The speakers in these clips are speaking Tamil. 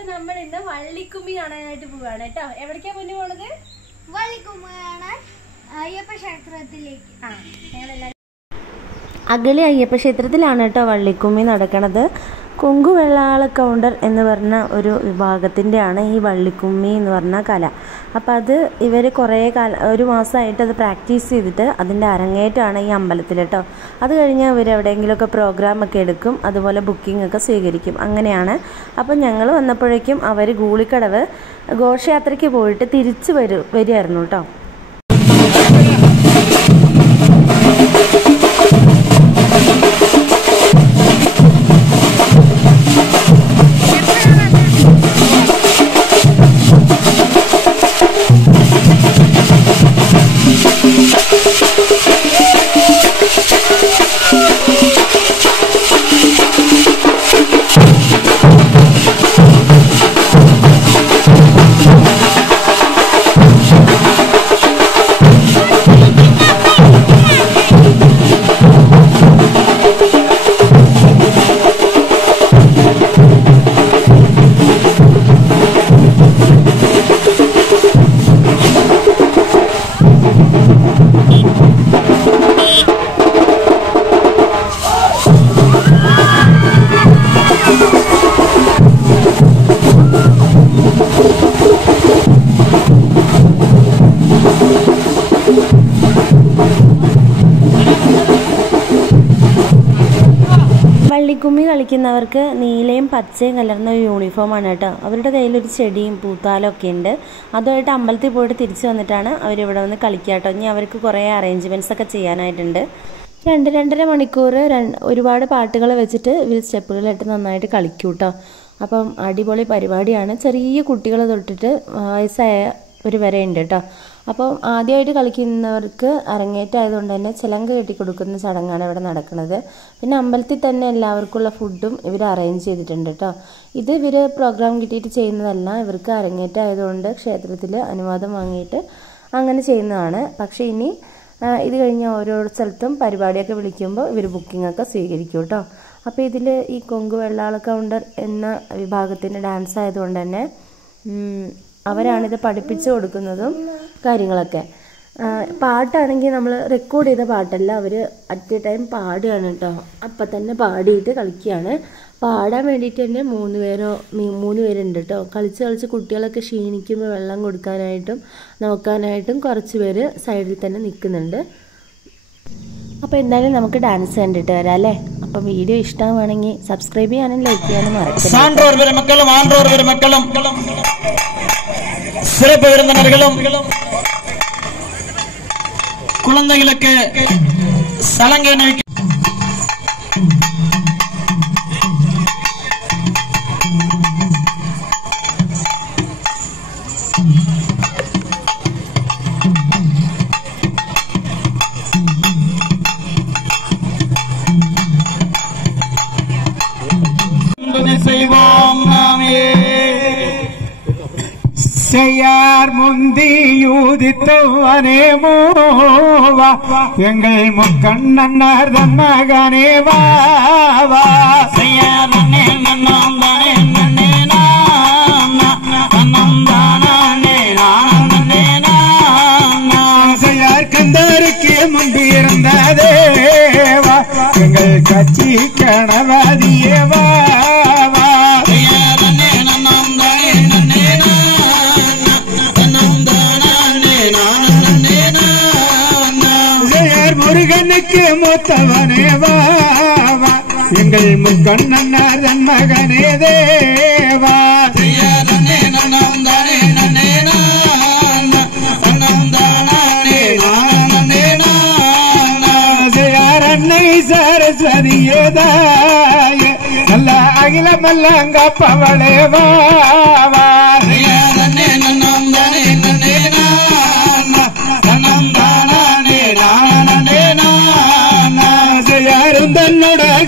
അപ്പൊ നമ്മൾ ഇന്ന് വള്ളിക്കുമ്മി കാണാനായിട്ട് പോവാണ് കേട്ടോ. എവിടേക്കാ മുന്നേ പോണത്? വള്ളിക്കുമ്മി കാണാൻ അയ്യപ്പ ക്ഷേത്രത്തിലേക്ക്. അകലെ അയ്യപ്പ ക്ഷേത്രത്തിലാണ് കേട്ടോ വള്ളിക്കുമ്മി നടക്കുന്നത്. കൊങ്കുവെള്ളാള കൗണ്ടർ എന്ന് പറഞ്ഞ ഒരു വിഭാഗത്തിൻ്റെയാണ് ഈ വള്ളിക്കുമ്മി എന്ന് പറഞ്ഞ കല. അപ്പോൾ അത് ഇവർ ഒരു മാസമായിട്ട് അത് പ്രാക്ടീസ് ചെയ്തിട്ട് അതിൻ്റെ അരങ്ങേറ്റമാണ് ഈ അമ്പലത്തിൽ കേട്ടോ. അത് കഴിഞ്ഞാൽ ഇവർ എവിടെയെങ്കിലുമൊക്കെ പ്രോഗ്രാമൊക്കെ എടുക്കും, അതുപോലെ ബുക്കിംഗ് ഒക്കെ സ്വീകരിക്കും, അങ്ങനെയാണ്. ഞങ്ങൾ വന്നപ്പോഴേക്കും അവർ ഗൂളിക്കടവ് ഘോഷയാത്രയ്ക്ക് പോയിട്ട് തിരിച്ച് വരികയായിരുന്നു കേട്ടോ. വള്ളിക്കുമ്മി കളിക്കുന്നവർക്ക് നീലയും പച്ചയും കലർന്ന ഒരു യൂണിഫോമാണ് കേട്ടോ. അവരുടെ കയ്യിലൊരു ചെടിയും പൂത്താലൊക്കെ ഉണ്ട്. അതുമായിട്ട് അമ്പലത്തിൽ പോയിട്ട് തിരിച്ചു വന്നിട്ടാണ് അവരിവിടെ വന്ന് കളിക്കുക കേട്ടോ. ഇനി അവർക്ക് കുറേ അറേഞ്ച്മെൻറ്റ്സ് ഒക്കെ ചെയ്യാനായിട്ടുണ്ട്. 2-2.5 മണിക്കൂർ ഒരുപാട് പാട്ടുകൾ വെച്ചിട്ട് ഇവർ സ്റ്റെപ്പുകളിട്ട് നന്നായിട്ട് കളിക്കും കേട്ടോ. അപ്പം അടിപൊളി പരിപാടിയാണ്. ചെറിയ കുട്ടികൾ തൊട്ടിട്ട് വയസ്സായവർ വരെ ഉണ്ട് കേട്ടോ. അപ്പം ആദ്യമായിട്ട് കളിക്കുന്നവർക്ക് അരങ്ങേറ്റമായതുകൊണ്ട് തന്നെ ചിലങ്ക കെട്ടിക്കൊടുക്കുന്ന ചടങ്ങാണ് ഇവിടെ നടക്കുന്നത്. പിന്നെ അമ്പലത്തിൽ തന്നെ എല്ലാവർക്കുള്ള ഫുഡും ഇവർ അറേഞ്ച് ചെയ്തിട്ടുണ്ട് കേട്ടോ. ഇത് ഇവർ പ്രോഗ്രാം കിട്ടിയിട്ട് ചെയ്യുന്നതല്ല, ഇവർക്ക് അരങ്ങേറ്റമായതുകൊണ്ട് ക്ഷേത്രത്തിൽ അനുവാദം വാങ്ങിയിട്ട് അങ്ങനെ ചെയ്യുന്നതാണ്. പക്ഷേ ഇനി ഇത് കഴിഞ്ഞ് ഓരോ സ്ഥലത്തും പരിപാടിയൊക്കെ വിളിക്കുമ്പോൾ ഇവർ ബുക്കിംഗൊക്കെ സ്വീകരിക്കും കേട്ടോ. അപ്പോൾ ഇതിൽ ഈ കൊങ്കുവെള്ളാള കൗണ്ടർ എന്ന വിഭാഗത്തിൻ്റെ ഡാൻസ് ആയതുകൊണ്ട് തന്നെ അവരാണിത് പഠിപ്പിച്ചു കൊടുക്കുന്നതും കാര്യങ്ങളൊക്കെ. പാട്ടാണെങ്കിൽ നമ്മൾ റെക്കോർഡ് ചെയ്ത പാട്ടല്ല, അവർ അറ്റ് എ ടൈം പാടുകയാണ് കേട്ടോ. അപ്പം തന്നെ പാടിയിട്ട് കളിക്കുകയാണ്. പാടാൻ വേണ്ടിയിട്ട് തന്നെ 3 പേരുണ്ട് കേട്ടോ. കളിച്ച് കുട്ടികളൊക്കെ ക്ഷീണിക്കുമ്പോൾ വെള്ളം കൊടുക്കാനായിട്ടും നോക്കാനായിട്ടും കുറച്ച് പേര് സൈഡിൽ തന്നെ നിൽക്കുന്നുണ്ട്. അപ്പോൾ എന്തായാലും നമുക്ക് ഡാൻസ് കണ്ടിട്ട് വരാം അല്ലേ. അപ്പം വീഡിയോ ഇഷ്ടമാണെങ്കിൽ സബ്സ്ക്രൈബ് ചെയ്യാനും ലൈക്ക് ചെയ്യാനും മറക്കരുത്. சிறப்பு விருந்தினர்களும் குழந்தைகளுக்கு சலங்கை செய்வோம் நாமே. செய்யார் முந்தியூதித்தவனே மூவா எங்கள் முக்கண்ணன்னார் தன்மகனே வாவா. செய்யார் நன்னே நன்னாம் தானே நன்னே நன்னம் தானே நானே செய்யார் கந்தருக்கு முன்பு இருந்த தேவா எங்கள் கட்சி கணவாதியே வாவா. முருகனுக்கு மூத்தவனே வாவா எங்கள் முக்கண்ணன்னார் தன் மகனே தேவா. அன்னை சரஸ்வதியேதாய நல்ல அகிலமல்லங்க பவளே வாவா.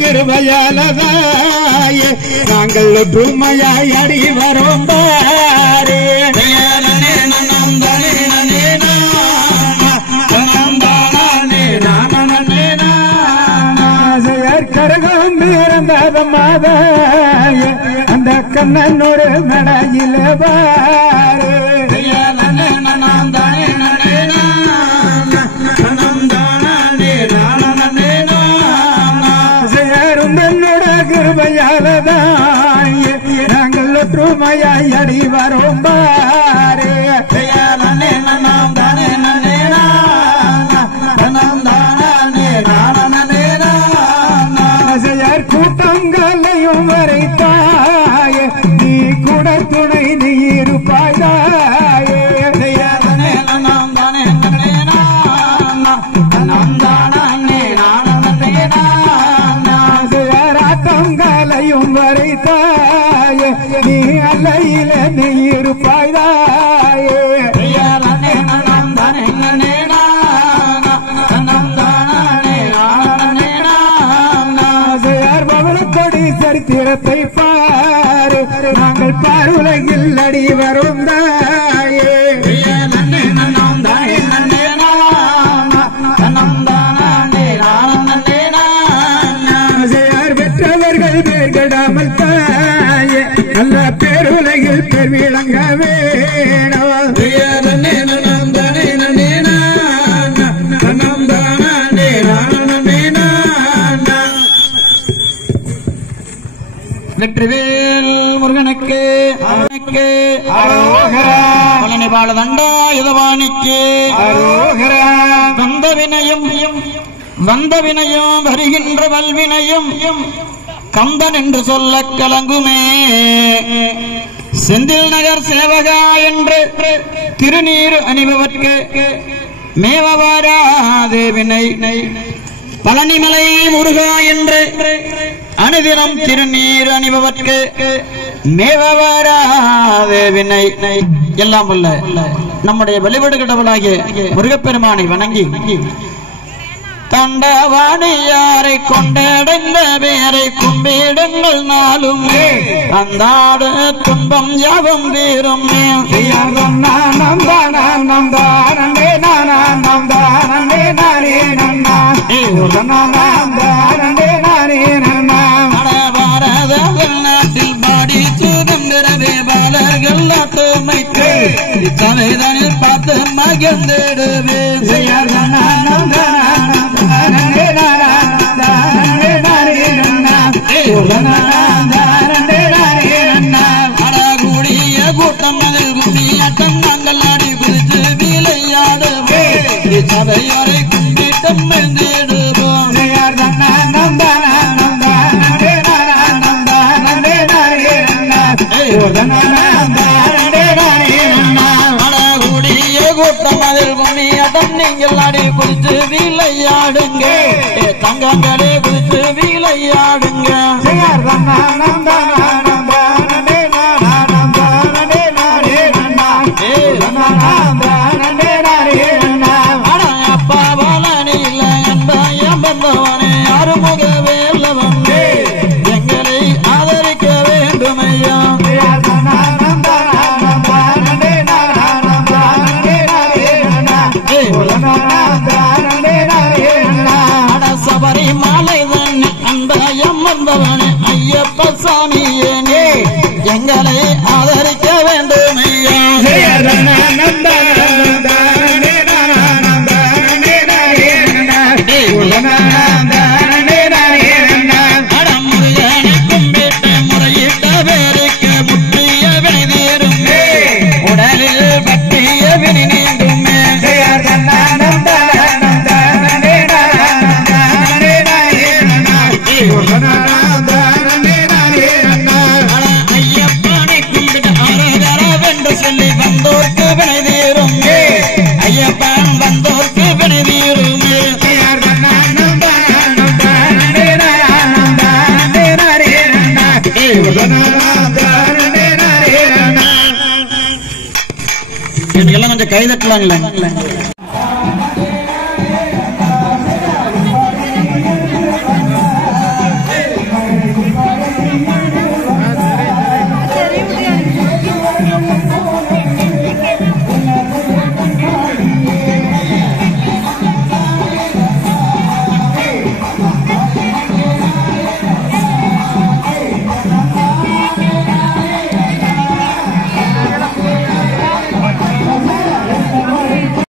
கிருபையாலதாய நாங்கள் ஒற்றுமையாய் அடி வரோம் பாரே. கரகம் பிறந்த மாதாய அந்த கண்ணனோடு நடையில பாரு சேருந்தனோட கிருபையாலதான் நாங்கள் ஒற்றுமையாய் அடி வரோம் பாரு கூட்டங்களையும் வரைத்தாய நீ கூட துணை நீ இருப்பாயே ஆட்டங்களையும் வரைத்தாய நீ அல்லையில நீ இருப்பாயே சரித்திரத்தை பாரு நாங்கள் பாருலகில் அடி வரும் தாயே பெற்றவர்கள் பேர் கெடாமல் தாயே நல்ல பேருலகில் பேர் விளங்க வேணும் வெற்றிவேல் முருகனுக்கு பழனி பால தண்டாயுதவாணிக்கு வந்த வினையும் வருகின்ற வல்வினையும் கந்தன் என்று சொல்ல கலங்குமே செந்தில் நகர் சேவகா என்று திருநீர் அணிபவர்க்கு மேவவாராதே வினை பழனிமலை முருகா என்று அனுதினம் திருநீர் அணிபவர்க்கு மேவவாராதே வினை. எல்லாம் உள்ள நம்முடைய வழிபாடு கடவுளாகிய முருகப்பெருமானை வணங்கி தண்டவாணியாரை கொண்டடைந்த பேரை கும்பிடுங்கள் நாளும் அந்தாடு துன்பம் யாவும் தீரும் நாட்டில் பாடி சுதந்திரவே பாலர்கள் நாட்டுமைக்கு இச்சமைதனில் பார்த்து மகிழ்ந்திடுவே கூடிய கூட்டம் அதில் கும்மியாட்டம் நாங்கள் ஆடி பிடித்து விளையாடுவே சபையோரை கும்பிட்டம் மெஞ்சிடுவோம் கூடிய கூட்டம் அதில் கும்மியாட்டம் நீங்கள் ஆடி பிடித்து விளையாடுங்க தங்கங்களே பிடித்து விளையாடுங்க அப்பா பழனியில அன்பாயம் வந்தவனே அருமுக வேலவன் எங்களை ஆதரிக்க வேண்டுமையா சபரி மாலை தன் அன்பாயம் வந்தவனே ஐயப்ப சாமியே எங்களை ஆதரிக்க வேண்டுமையா முருகனை கும்பிட்டு முறையிட்ட பேருக்கு முற்றிய வினை தீரும் உடலில் பற்றிய வினை நீங்குமே ஐயப்பனை கும்பிட்டு ஆரோகரவென்று சொல்லி வந்தோர்க்கு வினை தீரும் ஐயப்பன் வந்தோர்க்கு வினை தீரும் எல்லாம் கொஞ்சம் கைதட்டலாங்களே